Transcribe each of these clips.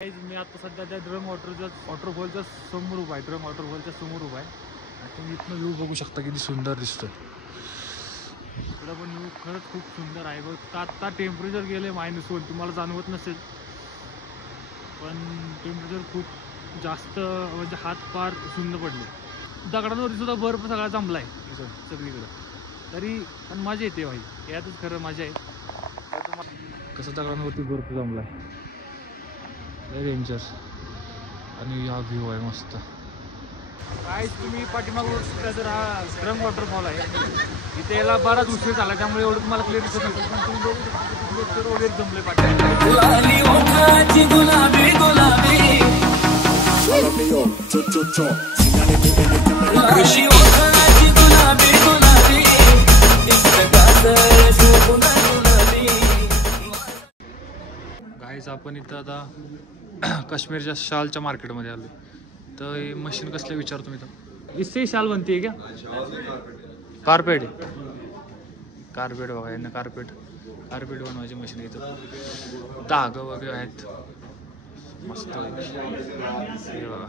मी आता सध्या त्या ड्रम वॉटरफॉलच्या समोर उभा आहे. ड्रम वॉटरफॉलच्या समोर उभा आहे. तुम्ही इथनं व्ह्यू बघू शकता किती सुंदर दिसतोय. इकडं पण व्ह्यू खरंच खूप सुंदर आहे. बघ आता टेम्परेचर गेले -1 तुम्हाला जाणवत नसेल, पण टेम्परेचर खूप जास्त म्हणजे हात पार सुंद पडले. दगडांवरती सुद्धा बर्फ सगळा जमला आहे इकडं सगळीकडं. तरी पण मजा येते भाई, यातच खरं मजा आहे. कसं दगडांवरती बर्फ जमला आहे, डेंजर. आणि हा व्ह्यू आहे मस्त. काय तुम्ही पाठीमागून तर हा ड्रम वॉटरफॉल आहे. इथे याला बराच उशीर झाला, त्यामुळे एवढं तुम्हाला क्लिअर दिसत नाही. पण तुम्ही बघू शकता वगैरे जमले गाईज. आपण इथं आता काश्मीरच्या शालच्या मार्केटमध्ये आलो. तर हे मशीन कसले विचारतो मी तर, इससे शाल बनती है क्या? कारपेट कारपेट बघा, यांना कारपेट बनवायची मशीन इथं. धागं वगैरे आहेत मस्त. हे बघा,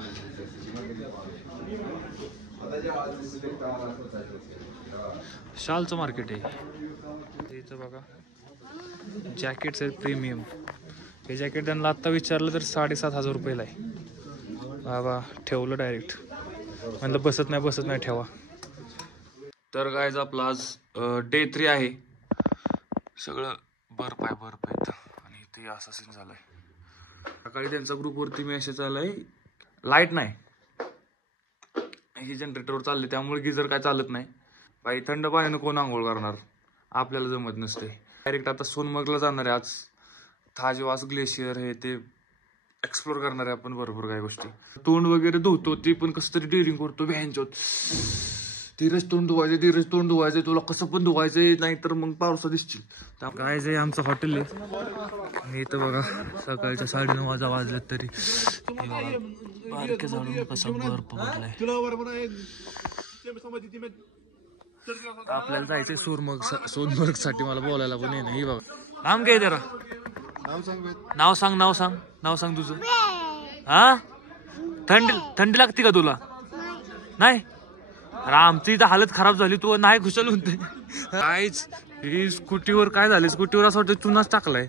शालचं मार्केट आहे इथं. बघा जॅकेट्स आहेत प्रीमियम. हे जॅकेट त्यांना आत्ता विचारलं तर 7,500 रुपयाला आहे. बाबा ठेवलं डायरेक्ट, म्हणलं बसत नाही ठेवा. तर गायज आपला आज डे 3 आहे. सगळं बर्फ आहे इथं. आणि इथे असा सीन झालाय. सकाळी त्यांचा ग्रुपवरती मेसेज आलाय लाईट नाही, हे जनरेटरवर चालले त्यामुळे गिझर काय चालत नाही. बाई थंड पाण्यानं कोण आंघोळ करणार, आपल्याला जमत नसते. डायरेक्ट आता सोनमर्गला जाणार आहे आज. थाजवास ग्लेशियर हे ते एक्सप्लोर करणार आहे आपण. भरपूर काही गोष्टी, तोंड वगैरे धुतो ती पण कसं तरी डिरिंग करतो व्हॅनचोत. धीरज तोंड धुवायचे तुला कसं पण धुवायचंय, नाहीतर मग पावसा दिसतील. काय जे आमचं हॉटेल आहे. आणि इथं बघा सकाळच्या 9:30 वाजलेत तरी बारक्या झाडून कसा बर्फ पडलाय. आपल्याला जायचंय सोनमर्ग साठी. मला बोलायला पण ये नाही. बघा नाम काय जरा नाव सांग तुझं. हा थंडी लागते का तुला? नाही. अरे आमची इथं हालत खराब झाली, तू नाही खुशाल होते. काहीच ही स्कूटीवर काय झाले, स्कूटीवर असं वाटतं चुनाच टाकलाय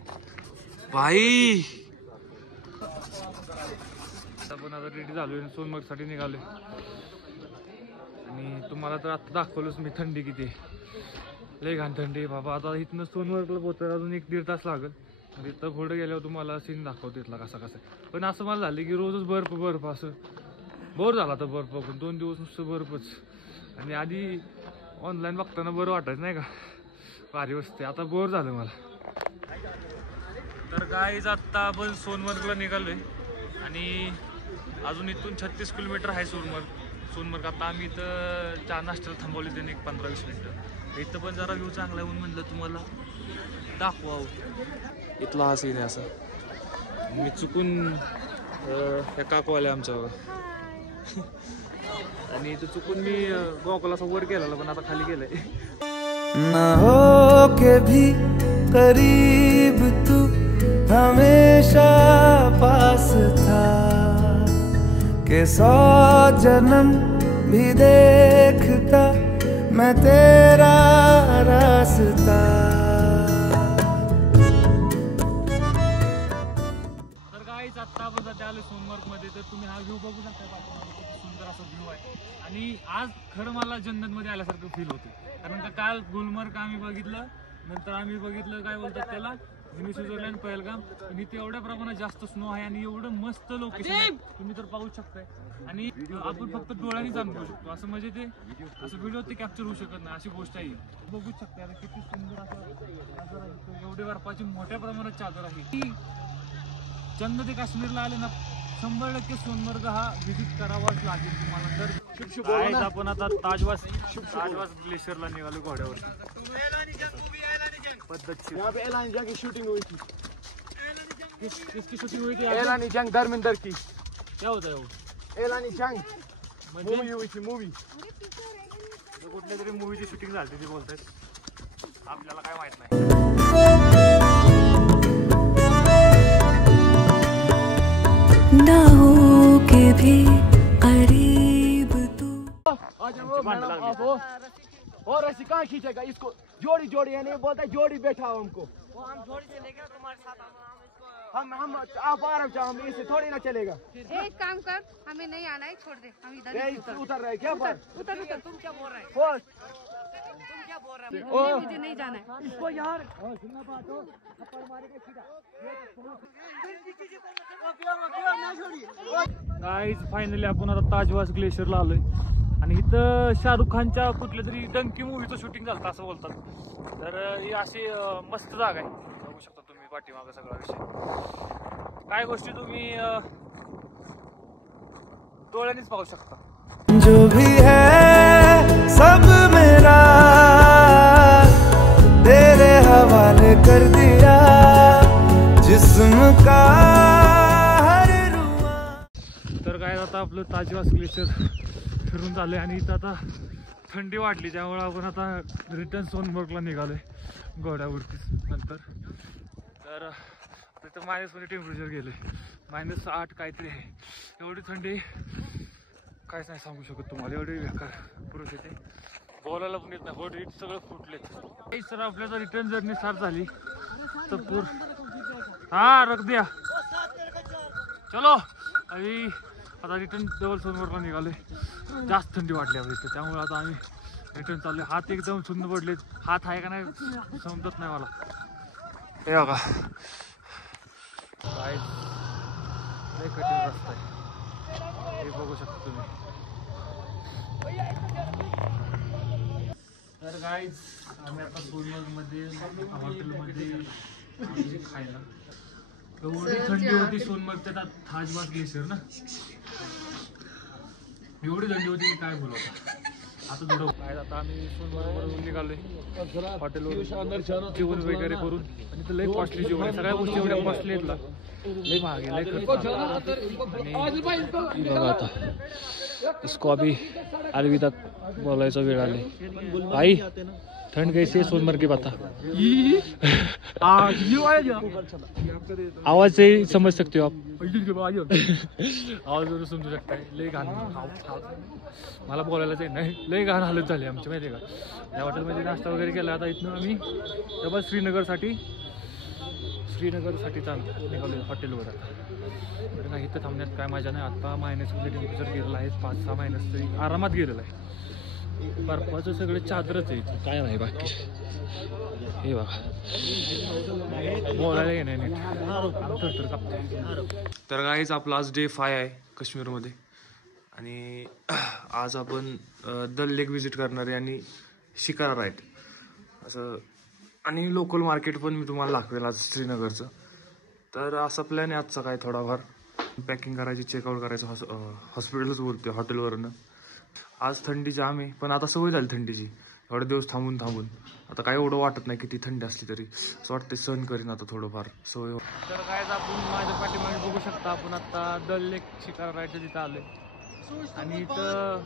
भाई. आपण आता रेडी झालोय, सोनमर्ग साठी निघालोय. आणि तुम्हाला तर आता दाखवलंच मी थंडी किती, लय घाण थंडी बाबा. आता इथनं सोनमर्गला पोहोचायला अजून 1-1.5 तास लागेल. तिथं पुढे गेल्यावर तुम्हाला सीन दाखवतो इथला कसा. पण असं मला झालं की रोजच बर्फ असं बोर झाला. तर बर्फ पण 2 दिवस नुसतं बर्फच. आणि आधी ऑनलाईन बघताना बरं वाटायचं नाही का, भारी वस्ती. आता बोर झालं मला. तर गाईज आत्ता आपण सोनमर्गला निघालोय. आणि अजून इथून 36 किलोमीटर आहे सोनमर्ग. आता आम्ही इथं चहा नाश्त्याला थांबवले त्यांनी 15-20 मिनिटं. इथं पण जरा व्ह्यू चांगला येऊन म्हणलं तुम्हाला दाखवावं. इथला हा सीन आहे असा. मी चुकून त्या काकू आल्या आमच्यावर. आणि इथं चुकून मी गॉगल असा वर केलेला, पण आता खाली गेलाय. ना हो के भी करीब तू हमेशा पास था, के 100 जन्म भी देखता मैं तेरा रास्ता. तर गाईज आत्ता आपण सध्या आलो सोनमर्ग मध्ये. तर तुम्ही हा व्ह्यू बघू शकता. सुंदर असा व्ह्यू आहे. आणि आज खरं मला जन्नत मध्ये आल्यासारखं फील होतं. कारण का काल गुलमर्ग आम्ही बघितलं, नंतर आम्ही बघितलं काय बोलतात त्याला मिनी स्वित्झर्लंड पहलगाम. आणि इथे एवढ्या प्रमाणात जास्त स्नो आहे आणि एवढं मस्त लोकेशन आहे, तुम्ही तर पाहू शकताय. आणि आपण फक्त डोळ्यांनी जाणू शकतो असं, म्हणजे ते असं व्हिडिओ ते कॅप्चर होऊ शकत नाही अशी गोष्ट आहे. बघू शकता किती सुंदर असं एवढे बर्फाची मोठ्या प्रमाणात चादर आहे. जन्नत ते काश्मीरला आले ना 100% सोनमर्ग हा व्हिजिट करावाच लागेल तुम्हाला. तर आपण आता ताजवास ग्लेशियरला निघालो घोड्यावर. यहाँ पे एलानी जंग की शूटिंग हुई थी. किसकी शूटिंग हुई थी? एलानी जंग धर्मेंद्र की. क्या होता है वो? एलानी जंग मूवी हुई थी. मूवी कुठल्या तरी मूवीची शूटिंग झाली ती बोलतायत, आपल्याला काय माहित नाही. ना हो के भी करीब तू। और रस्सी कहाँ खींचेगा इसको? जोड़ी जोड़ी है नहीं बोलता, जोड़ी बैठा हो हमको। वो हम जोड़ी से लेकर तुम्हारे साथ हम आप आ रहे हम इससे थोड़ी ना चलेगा। एक काम कर, हमें नहीं आना है, छोड़ दे, हम इधर ही उतर रहे क्या पर? उतर उतर। तुम क्या बोल रहे हो? तुम क्या बोल रहे हो? नहीं, मुझे नहीं जाना है। इसको यार गाईज फायनली आपण आता ताजवास ग्लेशियरला आलोय आणि इथं शाहरुख खानच्या कुठल्या तरी डंकी मूवीचं शूटिंग झालं असं बोलतात. तर ही अशी मस्त जागा आहे, बघू शकता तुम्ही पाठीमागं सगळा विषय. काय गोष्टी तुम्ही डोळ्यांनीच पाहू शकता. जो भी है सब मेरा तेरे हवाले कर दिया, जिस्म का हर रुआ. तर काय आता आपलं ताजवास ग्लेशियर फिरून चाललंय आणि इथं आता थंडी वाढली, त्यामुळे आपण आता रिटर्न सोनबर्गला निघालोय घोड्यावरतीच नंतर. तर आता इथं -मध्ये टेम्परेचर गेले, -8 काहीतरी आहे. एवढी थंडी काहीच नाही सांगू शकत तुम्हाला, एवढी बेकार पुरुष येते, बोलायला पण येत नाही. बॉडी सगळं फुटलेत. सर आपल्याला रिटर्न जर्नी स्टार्ट झाली तर हा रख द्या चलो. आणि आता रिटर्न डबल सोनवरला निघालोय. जास्त थंडी वाटली आहे इथं, त्यामुळे आता आम्ही रिटर्न चाललोय. हात एकदम सुंद पडलेत, हात आहे का नाही समजत नाही मला. हे बघा काय लय कठीण रस्ता आहे, हे बघू शकता तुम्ही. तर गाईज आम्ही आता सोनमर्गमध्ये हॉटेलमध्ये खायला. एवढी थंडी होती सोनमर्गच्या ताजवास ग्लेशियर ना, एवढी थंडी होती की काय बोलू आता थोडं काय. आता आम्ही सोनमर्गवरून निघालोय हॉटेलवर जेवण वगैरे करून. आणि इथं लय कॉस्टली जेवण आहे, सगळ्या गोष्टी एवढ्या कॉस्टली आहेत ना, लय महाग आहे, लय खर्च. आता इसको अभी अलविदा बोलायचा वेळ आले. भाई ठंड कैसी है सोनमर्ग की बता. आवाज से ही समझ सकते हो आप. आवाज वरून समजू शकताय. लय घाण मला बोलायलाच नाही, लय घाण हालत झाली आमची माहिती आहे का. त्या हॉटेलमध्ये नाश्ता वगैरे केला. आता इथनं आम्ही डबल श्रीनगरसाठी निघालो हॉटेलवर. तर नाही इथं थांबण्यात काय मजा नाही. आता -मध्ये टेम्परेचर गेलेलं आहे, 5-6 मायनस तरी आरामात गेलेलं आहे. बर्फाचं सगळं चादरच आहे, काय नाही बाकी. हे बघा बोलायला येणार नाही. तर गाईज आपला आज डे 5 आहे काश्मीरमध्ये. आणि आज आपण दल लेक व्हिजिट करणार आहे आणि शिकारा राईट असं, आणि लोकल मार्केट पण मी तुम्हाला दाखवेल आज श्रीनगरचं. तर असा प्लॅन आहे आजचा काय थोडाफार. पॅकिंग करायची, चेकआउट करायचं हॉस्पिटलच बोलते हॉटेलवरनं. आज थंडी जाम आहे, पण आता सवय झाली थंडीची, एवढे दिवस थांबून. आता काय एवढं वाटत नाही, किती थंडी असली तरी असं वाटते सहन करीन आता थोडंफार सवय. तर काय आपण माझ्या पाठीमागे बघू शकता, आपण आता दल लेक शिकारा राईडच्या तिथं आलोय. आणि इथं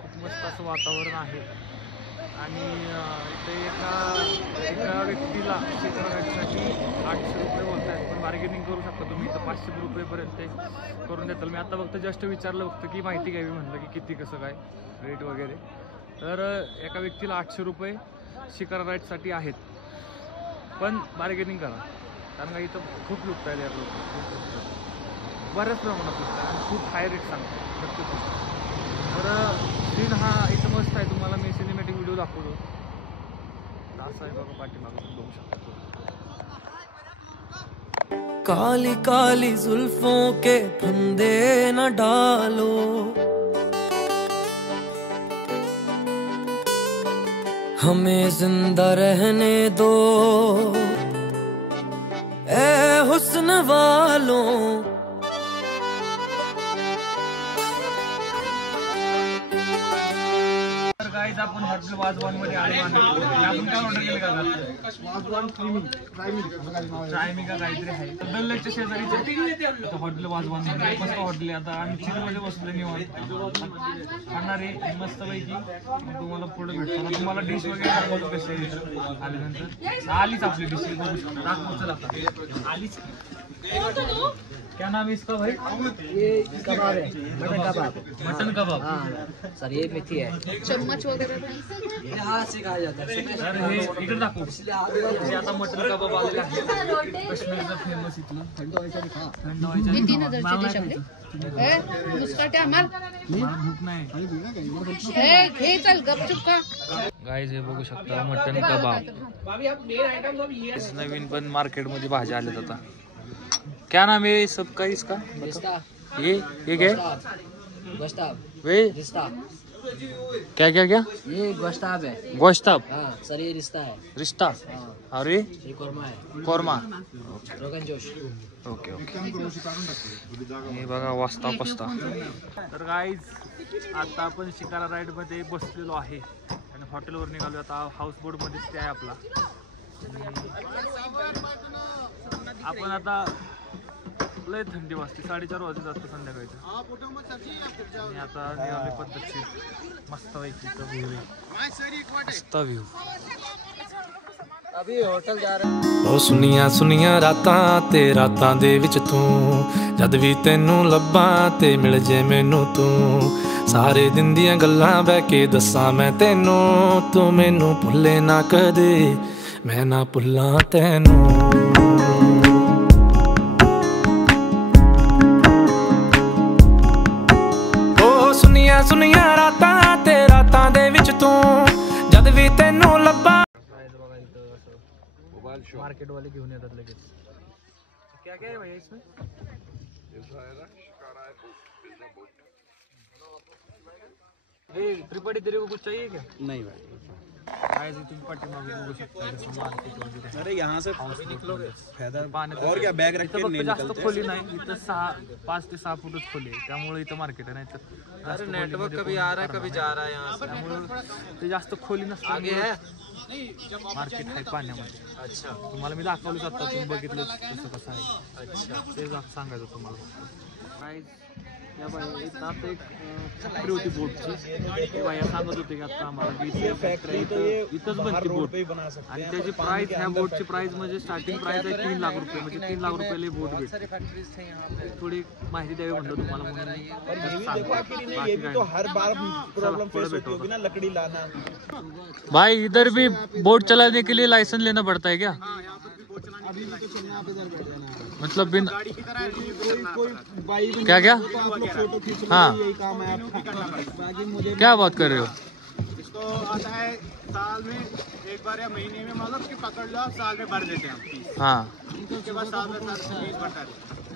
खूप मस्त असं वातावरण आहे. आणि इथे एका व्यक्तीला शिकारा राईडसाठी 800 रुपये बोलत आहेत, पण बार्गेनिंग करू शकता तुम्ही. इथं 500 रुपयेपर्यंत करून देताल. मी आता फक्त जस्ट विचारलं फक्त की माहिती घ्यावी म्हणलं की किती कसं काय रेट वगैरे. तर एका व्यक्तीला 800 रुपये शिकारा राईडसाठी आहेत, पण बार्गेनिंग करा, कारण का इथं खूप लुटत आहेत यार लोक, बऱ्याच प्रमाणात लुटत आहे आणि खूप हाय रेट सांगतात प्रत्येक गोष्ट. तर सीन हा इथं मस्त आहे, तुम्हाला मी सिनेमॅटिक व्हिडिओ दाखवतो. असं आहे बघा पाठीमागं बघू शकता. काली काली जुल्फों के फंदे न डालो, हमें जिंदा रहने दो ए हुस्न वालों. गाईज आपण हॉटेल वाजवान मध्ये आलो. आपण काय ऑर्डर केलं का? वाजवान चायमी का काहीतरी आहे. दल लेकच्या शेजारीचं हॉटेल वाजवान मध्ये मस्त हॉटेल आहे. आता आम्ही चिलमध्ये बसलो निवांत खाणार आहे मस्तपैकी. तुम्हाला पुढे भेटतो, तुम्हाला डिश वगैरे दाखवतो कसे आल्यानंतर. आलीच आपली डिश दाखवतो, आलीच क्या नाम है इसका भाई? ये कबाब है, मटन कबाब। मटन कबाब। हाँ सर, ये मेथी है। चम्मच वगैरह ये हाथ से खाया जाता है। सर हे इकडे दाखव. हे आता मटन कबाब आलेले आहे. काश्मीरचं फेमस इथलं. थंड व्हायच्या ये 3000 ची डिश आपली. मुस्काटे मार. मला भूक नाही. घे चल गपचूप का. गाइस हे बघू शकता मटन कबाब. इस नवीन पण मार्केट मध्ये भाज्या आल्यात आता. क्या नाम है सबका इसका? रिश्ता, ये क्या है? गोश्ताब, वे रिश्ता। क्या क्या क्या? ये गोश्ताब है। गोश्ताब. हाँ सर, ये रिश्ता है। रिश्ता. हाँ, और ये ये कोरमा है। कोरमा. रोगन जोश। Okay okay. हे बघा वाजता पस्ता. तर गाईज आता आपण शिकारा राईड मध्ये बसलेलो आहे आणि हॉटेलवर निघालो. आता हाऊस बोट मध्ये स्टे आहे आपला. आपण आता लय थंडी वाजते. 4:30 वाजले जातं संध्याकाळचं आणि आता निघालोय पद्धतशीर मस्त पैकी व्ह्यू आहे. मस्त व्ह्यू. अभी होटल जा रहे ਉਹ ਸੁਨੀਆਂ ਸੁਨੀਆਂ ਰਾਤਾਂ ਤੇ ਰਾਤਾਂ ਦੇ ਵਿੱਚ ਤੂੰ ਜਦ ਵੀ ਤੈਨੂੰ ਲੱਭਾਂ ਤੇ ਮਿਲ ਜੇ ਮੈਨੂੰ ਤੂੰ ਸਾਰੇ ਦਿਨ ਦੀਆਂ ਗੱਲਾਂ ਬਹਿ ਕੇ ਦੱਸਾਂ ਮੈਂ ਤੈਨੂੰ ਤੂੰ ਮੈਨੂੰ ਭੁੱਲੇ ਨਾ ਕਦੇ ਮੈਂ ਨਾ ਭੁੱਲਾਂ ਤੈਨੂੰ ਉਹ ਸੁਨੀਆਂ ਰਾਤਾਂ ਤੇ ਰਾਤਾਂ ਦੇ ਵਿੱਚ ਤੂੰ ਜਦ ਵੀ ਤੈਨੂੰ ਲੱਭਾਂ मार्केट वाले घेऊन येतात लगेच. क्या क्या है भैया इसमें? त्रिपाठी तेरे को कुछ चाहिए क्या? नहीं भाई. गाइस इथून पाठीमागे बघू शकता जसं मार्केट वगैरे. अरे यहाँ से निकलोगे फायदा. पाण्यात और क्या बैग रख के इथं नहीं फक्त जास्त निकलते. खोली नाही. इथं 5 ते 6 फूटच खोली आहे. त्यामुळे इथं मार्केट आहे. नाही तर अरे नेटवर्क कभी आ रहा है कभी जा रहा है यहाँ से. त्यामुळे ते जास्त खोली नसते. आगे है मार्केट आहे पाण्यामध्ये. अच्छा तुम्हाला मी दाखवलं आता तुम्ही बघितलं कसं आहे. अच्छा ते सांगायचं तुम्हाला. गाइस या बाई इथं आता एक फॅक्टरी होती बोटची. ते बाया सांगत होते की आता आम्हाला फॅक्टरी इथंच बनते बोट आणि त्याची प्राइस ह्या बोटची प्राइस म्हणजे स्टार्टिंग प्राइस आहे 3 लाख रुपये. म्हणजे 3 लाख रुपयाला बोट भेटते. थोडी माहिती द्यावी म्हणलं तुम्हाला म्हणून. हर बार प्रॉब्लम फेस होती होगी ना, लकड़ी लाना. भाई इधर भी बोट चलाने के लिए लाइसेंस लेना पड़ता है क्या? मतलब बिन क्या क्या? हाँ क्या बात कर रहे हो? इसको आता है साल में एक बार या महीने में, मतलब कि पकड़ लो आप, साल में भर देते हैं हम. हाँ उसके बाद साल में फीस बढ़ता है.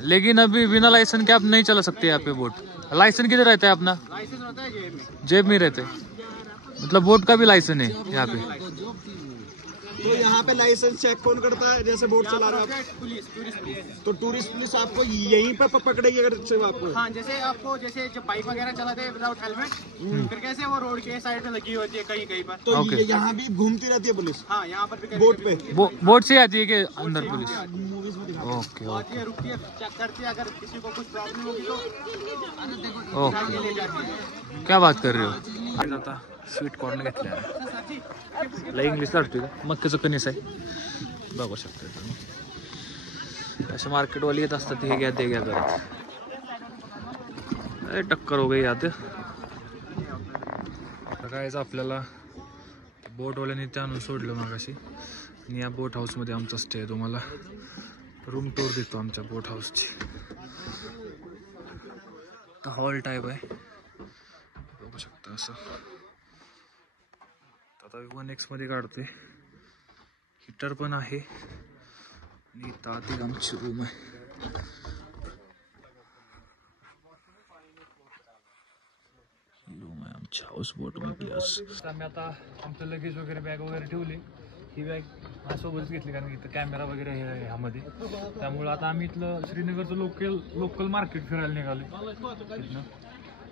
लेकिन अभी बिना लाइसेंस के आप नहीं चला सकते यहाँ पे बोट. लाइसेंस किधर रहता है अपना? लाइसेंस होता है जेब में. जेब में रहते हैं. मतलब बोट का भी लाइसेंस है यहाँ पे. तो यहाँ पे लाइसेंस चेक कौन करता है? जैसे बोट चला रहा है पुलिस, तो टूरिस्ट पुलिस आपको यहीं पे पकड़ेगी अगर सिर्फ आपको. हाँ, जैसे आपको जैसे जो बाइक वगैरह चलाते हैं विदाउट हेलमेट, फिर कैसे वो रोड के साइड में लगी होती है कहीं कहीं पर. तो Okay. यहाँ भी घूमती रहती है पुलिस. हाँ, यहाँ पर भी बोट पे बोट से आती है कि अंदर पुलिस? मूवीज में दिखाते ओके आती है, रुकती है, चेक करती है. अगर किसी को कुछ प्रॉब्लम होगी तो ओके. ले जाती है. क्या बात कर रहे हो? आता स्वीट कॉर्न घेतले. लय इंग्लिश काढतोय का? मक्याचं कणीस आहे बघू शकता तुम्ही. असे मार्केटवाले येत असतात हे घ्या ते घ्या करत. टक्कर हो गई यात. कायच आपल्याला बोटवाल्याने ते आणून सोडलं मागाशी आणि या बोट हाऊसमध्ये आमचा स्टे आहे. तुम्हाला रूम टूर देतो आमच्या बोट हाऊसची. हॉल टाईप आहे बघू शकता असं. आता 1x मध्ये काढते. हीटर पण आहे आणि इथं आत एक आमची रूम आहे. रूम आहे आमच्या हाऊस बोट मध्ये. आम्ही आता आमचं लगेज वगैरे बॅग वगैरे ठेवली. ही बॅग सोबतच घेतली कारण इथं कॅमेरा वगैरे आहे ह्यामध्ये. त्यामुळे आता आम्ही इथलं श्रीनगरचं लोकल मार्केट फिरायला निघालो इथनं.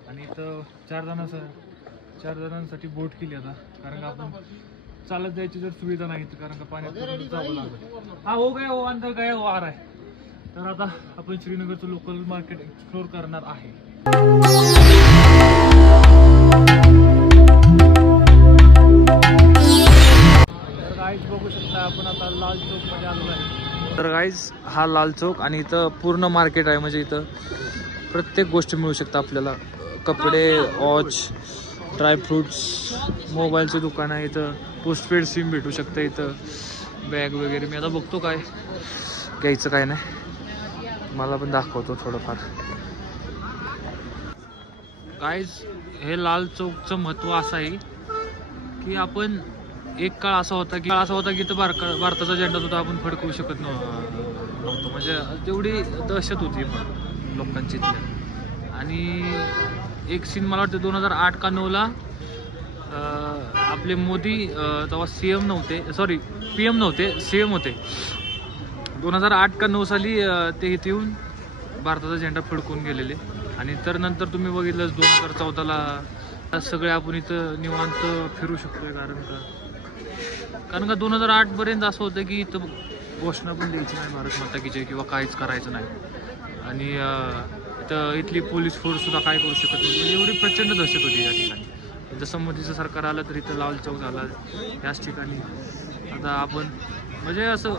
आणि इथं 4 जणांसाठी बोट केली आता. कारण का आपण चालत जायची जर सुविधा नाही तर कारण का पाण्यात जावं लागतं. हा हो गया, हो अंदर गया, हो आ रहा है. तर आता आपण श्रीनगरचं लोकल मार्केट एक्सप्लोर करणार आहे. तर गाईज बघू शकता आपण आता लाल चौक मध्ये आलो आहे. तर गाईज हा लाल चौक आणि इथं पूर्ण मार्केट आहे, म्हणजे इथं प्रत्येक गोष्ट मिळू शकतं आपल्याला. कपडे, वॉच, ड्रायफ्रूट्स, मोबाईलचे दुकान आहे इथं, पोस्टपेड सिम भेटू शकतं इथं, बॅग वगैरे. मी आता बघतो काय घ्यायचं काय नाही, मला पण दाखवतो थोडंफार. गाईज हे लाल चौकचं महत्त्व असं आहे की आपण एक काळ असा होता की इथं भारताचा झेंडा सुद्धा आपण फडकवू शकत नव्हतो, म्हणजे तेवढी दहशत होती लोकांची इथल्या. आणि एक सीन मला वाटतं 2008 का 9ला आपले मोदी तेव्हा CM नव्हते, सॉरी PM नव्हते, CM होते. 2008 का 9 साली ते इथे येऊन भारताचा झेंडा फडकून गेलेले. आणि तर नंतर तुम्ही बघितलं 2014ला सगळे आपण इथं निवांत फिरू शकतोय, कारण का 2008 पर्यंत असं होतं की इथं घोषणा पण द्यायची नाही भारत माता की जय किंवा काहीच करायचं नाही. आणि इथं इथली पोलीस फोर्स सुद्धा काय करू शकत नाही, म्हणजे एवढी प्रचंड दहशत होती या ठिकाणी. जसं मोदीचं सरकार आलं तर इथं लाल चौक झाला याच ठिकाणी. आता आपण म्हणजे असं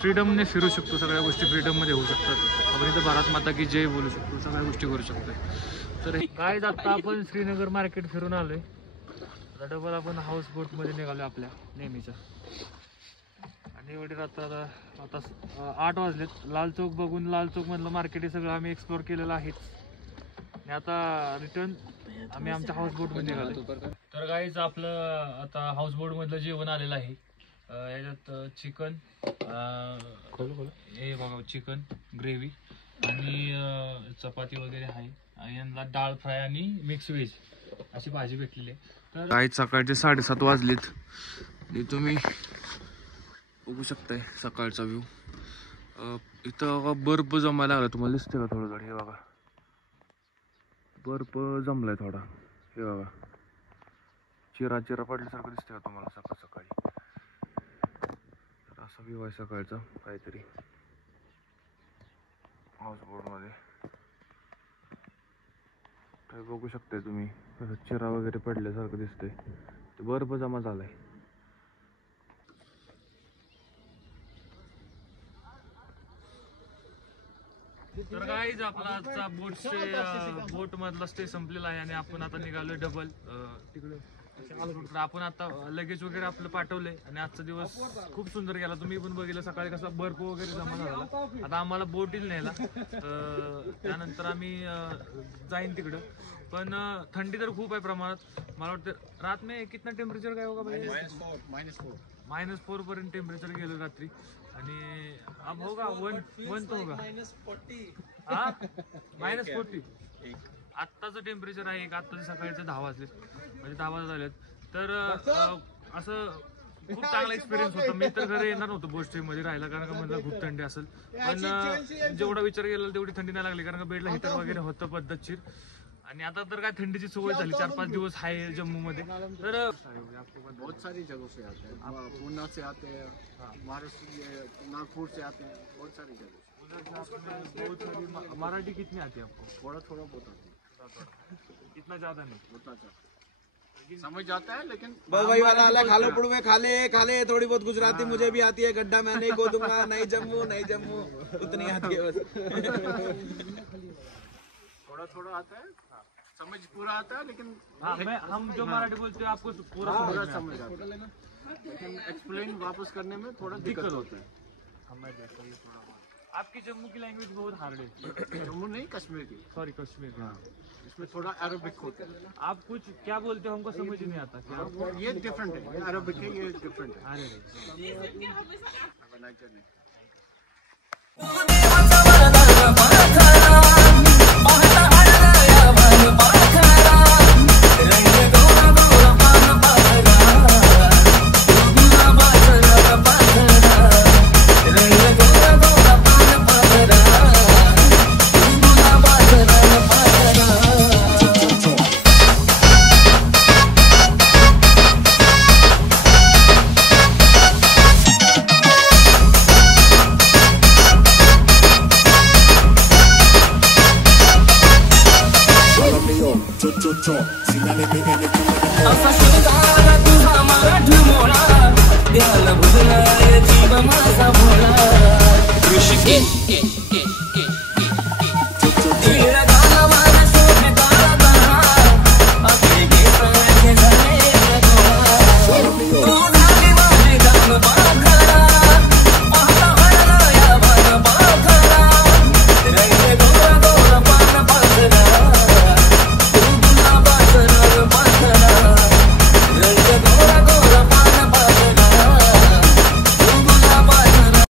फ्रीडमने फिरू शकतो, सगळ्या गोष्टी फ्रीडममध्ये होऊ शकतात. आपण इथं भारत माता की जय बोलू शकतो, सगळ्या गोष्टी करू शकतो. तर काय आता आपण श्रीनगर मार्केट फिरून आलोय, आता डबल आपण हाऊस बोटमध्ये निघालो आपल्या नेहमीच्या. आणि एवढी रात्र आता 8 वाजलेत. लाल चौक बघून लाल चौकमधलं मार्केट हे सगळं आम्ही एक्सप्लोर केलेलं आहेच. आणि आता रिटर्न आम्ही आमच्या हाऊस बोटमध्ये निघालो. तर गाईज आपलं आता हाऊस बोटमधलं जेवण आलेलं आहे. याच्यात चिकन, हे बघा चिकन ग्रेव्ही आणि चपाती वगैरे आहे. यांना डाळ फ्राय आणि मिक्स व्हेज अशी भाजी भेटलेली आहे. तर काही सकाळचे 7:30 वाजलेत. तुम्ही बघू शकताय सकाळचा व्ह्यू. इथं बर्फ जमायला लागला, तुम्हाला दिसते का थोडं थोडं? हे बघा बर्फ जमलाय थोडा, हे बघा चिरा चिरा पडल्यासारखं दिसतंय का तुम्हाला सकाळ सकाळी? असा व्ह्यू आहे सकाळचा काहीतरी हाऊसबोटमध्ये. तर बघू शकताय तुम्ही कसं चिरा वगैरे पडल्यासारखं दिसतंय, ते बर्फ जमा झालाय. तर गाईज आपला आजचा बोट मधला स्टे संपलेला आहे आणि आपण आता निघालोय डबल तिकडे. आपण आता लगेज वगैरे आपलं पाठवलंय आणि आजचा दिवस खूप सुंदर गेला. तुम्ही पण बघितलं सकाळी कसा बर्फ वगैरे जमा झाला. आता आम्हाला बोट येईल न्यायला, त्यानंतर आम्ही जाईन तिकडं. पण थंडी तर खूप आहे प्रमाणात. मला वाटतं रात में कितना टेम्परेचर काय होगा भाई? -4 पर्यंत टेम्परेचर गेलं रात्री. आणि अब होगा 1 तो होगा हा -40. आत्ताचं टेम्परेचर आहे, आत्ताचे सकाळचे 10 वाजले, म्हणजे 10 वाजत आलेत. तर असं खूप चांगला एक्सपिरियन्स होता. मी तर घरी येणार नव्हतो बोट स्टे मध्ये राहायला, कारण का मला खूप थंडी असेल. पण जेवढा विचार केला तेवढी थंडी नाही लागली, कारण का बेडला हिटर वगैरे होतं पद्धतशीर. आणि आता तर काय थंडीची सवय झाली, 4-5 दिवस आहे जम्मू मध्ये. तर बहुत सारी जगहों से आते हैं, पूना से आते हैं, महाराष्ट्र नागपुर से आते हैं, बहुत सारी जगह. बहुत सारी. मराठी कितनी आती है आपको? थोड़ा थोड़ा बहुत आती है, इतना ज्यादा नहीं, उतना ज्यादा समझ जाता है. लेकिन वही वाला खालो पुड़ में खाले थोड़ी बहुत गुजराती मुझे भी आती है. गड्ढा मैं नहीं खोदूंगा, नहीं जम्मू उतनी आती है बस. थोड़ा थोड़ा आता है, समझ पूरा आता है. लेकिन हम जो मराठी बोलते हैं आपको पूरा समझ आता है, लेकिन एक्सप्लेन वापस करने में थोड़ा दिक्कत होता है. आपकी जम्मू की लैंग्वेज बहुत हार्ड है. जम्मू नहीं, कश्मीर की. सॉरी कश्मीर. हाँ, इसमें थोड़ा अरबिक होता है. आप कुछ क्या बोलते हो हमको समझ ही नहीं आता. क्या ये डिफरेंट है, अरबिक है, ये डिफरेंट है. असा शुगारा तुझा मराठी मोळा, त्याला भुजला जीव माझा भोळा. इश्क